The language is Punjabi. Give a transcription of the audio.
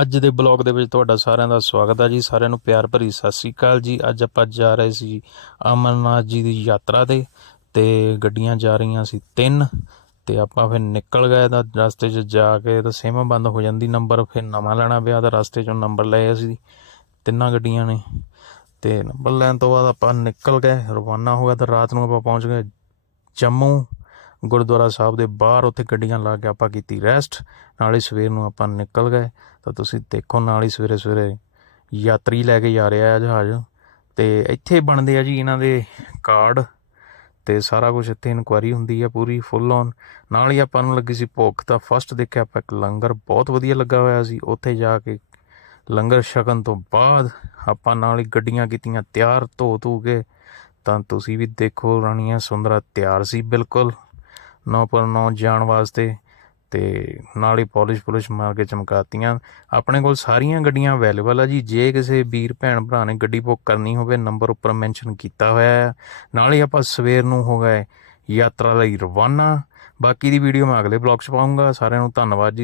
ਅੱਜ ਦੇ ਬਲੌਗ ਦੇ ਵਿੱਚ ਤੁਹਾਡਾ ਸਾਰਿਆਂ ਦਾ ਸਵਾਗਤ ਹੈ ਜੀ। ਸਾਰਿਆਂ ਨੂੰ ਪਿਆਰ ਭਰੀ ਸਤਿ ਸ੍ਰੀ ਅਕਾਲ ਜੀ। ਅੱਜ ਆਪਾਂ ਜਾ ਰਹੇ ਸੀ ਅਮਰਨਾਥ ਜੀ ਦੀ ਯਾਤਰਾ ਤੇ ਤੇ ਗੱਡੀਆਂ ਜਾ ਰਹੀਆਂ ਸੀ ਤਿੰਨ ਤੇ ਆਪਾਂ ਫਿਰ ਨਿਕਲ ਗਏ ਤਾਂ ਰਸਤੇ 'ਚ ਜਾ ਕੇ ਤਾਂ ਸਿਮ ਬੰਦ ਹੋ ਜਾਂਦੀ ਨੰਬਰ, ਫਿਰ ਨਵਾਂ ਲੈਣਾ ਪਿਆ ਤਾਂ ਰਸਤੇ 'ਚੋਂ ਨੰਬਰ ਲਏ ਅਸੀਂ ਤਿੰਨਾਂ ਗੱਡੀਆਂ ਨੇ ਤੇ ਨੰਬਰ ਲੈਣ ਤੋਂ ਬਾਅਦ ਆਪਾਂ ਨਿਕਲ ਗਏ, ਰਵਾਨਾ ਹੋ ਗਏ ਤਾਂ ਰਾਤ ਨੂੰ ਆਪਾਂ ਪਹੁੰਚ ਗਏ ਜੰਮੂ। ਗੁਰਦੁਆਰਾ ਸਾਹਿਬ ਦੇ ਬਾਹਰ ਉੱਥੇ ਗੱਡੀਆਂ ਲਾ ਕੇ ਆਪਾਂ ਕੀਤੀ ਰੈਸਟ। ਨਾਲ ਹੀ ਸਵੇਰ ਨੂੰ ਆਪਾਂ ਨਿਕਲ ਗਏ। ਤਾਂ ਤੁਸੀਂ ਦੇਖੋ, ਨਾਲ ਹੀ ਸਵੇਰੇ ਸਵੇਰੇ ਯਾਤਰੀ ਲੈ ਕੇ ਜਾ ਰਿਹਾ ਹੈ ਜਹਾਜ਼। ਤੇ ਇੱਥੇ ਬਣਦੇ ਆ ਜੀ ਇਹਨਾਂ ਦੇ ਕਾਰਡ। ਤੇ ਸਾਰਾ ਕੁਝ ਇੱਥੇ ਇਨਕੁਆਰੀ ਹੁੰਦੀ ਆ ਪੂਰੀ ਫੁੱਲ ਔਨ ਨਾਲ ਹੀ ਆਪਾਂ ਨੂੰ ਲੱਗੀ ਸੀ ਭੁੱਖ। ਤਾਂ ਫਸਟ ਦੇਖਿਆ ਆਪਾਂ ਇੱਕ ਲੰਗਰ ਬਹੁਤ ਵਧੀਆ ਲੱਗਾ ਹੋਇਆ ਸੀ। ਉੱਥੇ ਜਾ ਕੇ ਲੰਗਰ ਛਕਣ ਤੋਂ ਬਾਅਦ ਆਪਾਂ ਨਾਲ ਹੀ ਗੱਡੀਆਂ ਕੀਤੀਆਂ ਤਿਆਰ ਧੋ ਧੂ ਕੇ। ਤਾਂ ਤੁਸੀਂ ਵੀ ਦੇਖੋ ਰਾਣੀਆਂ, ਸੁੰਦਰਾ ਤਿਆਰ ਸੀ ਬਿਲਕੁਲ। ਨੌ ਪਰ ਨੌ ਜਾਣ ਵਾਸਤੇ ਤੇ ਨਾਲ ਹੀ ਪਾਲਿਸ਼ ਪੁਲਿਸ਼ ਮਾਰ ਕੇ ਚਮਕਾਤੀਆਂ। ਆਪਣੇ ਕੋਲ ਸਾਰੀਆਂ ਗੱਡੀਆਂ ਅਵੇਲੇਬਲ ਆ ਜੀ। ਜੇ ਕਿਸੇ ਵੀਰ, ਭੈਣ, ਭਰਾ ਨੇ ਗੱਡੀ ਬੁੱਕ ਕਰਨੀ ਹੋਵੇ ਨੰਬਰ ਉੱਪਰ ਮੈਂਸ਼ਨ ਕੀਤਾ ਹੋਇਆ ਹੈ। ਨਾਲ ਹੀ ਆਪਾਂ ਸਵੇਰ ਨੂੰ ਹੋ ਗਏ ਯਾਤਰਾ ਲਈ ਰਵਾਨਾ। ਬਾਕੀ ਦੀ ਵੀਡੀਓ ਮੈਂ ਅਗਲੇ ਬਲੌਗ 'ਚ ਪਾਉਂਗਾ ਸਾਰਿਆਂ ਨੂੰ ਧੰਨਵਾਦ ਜੀ।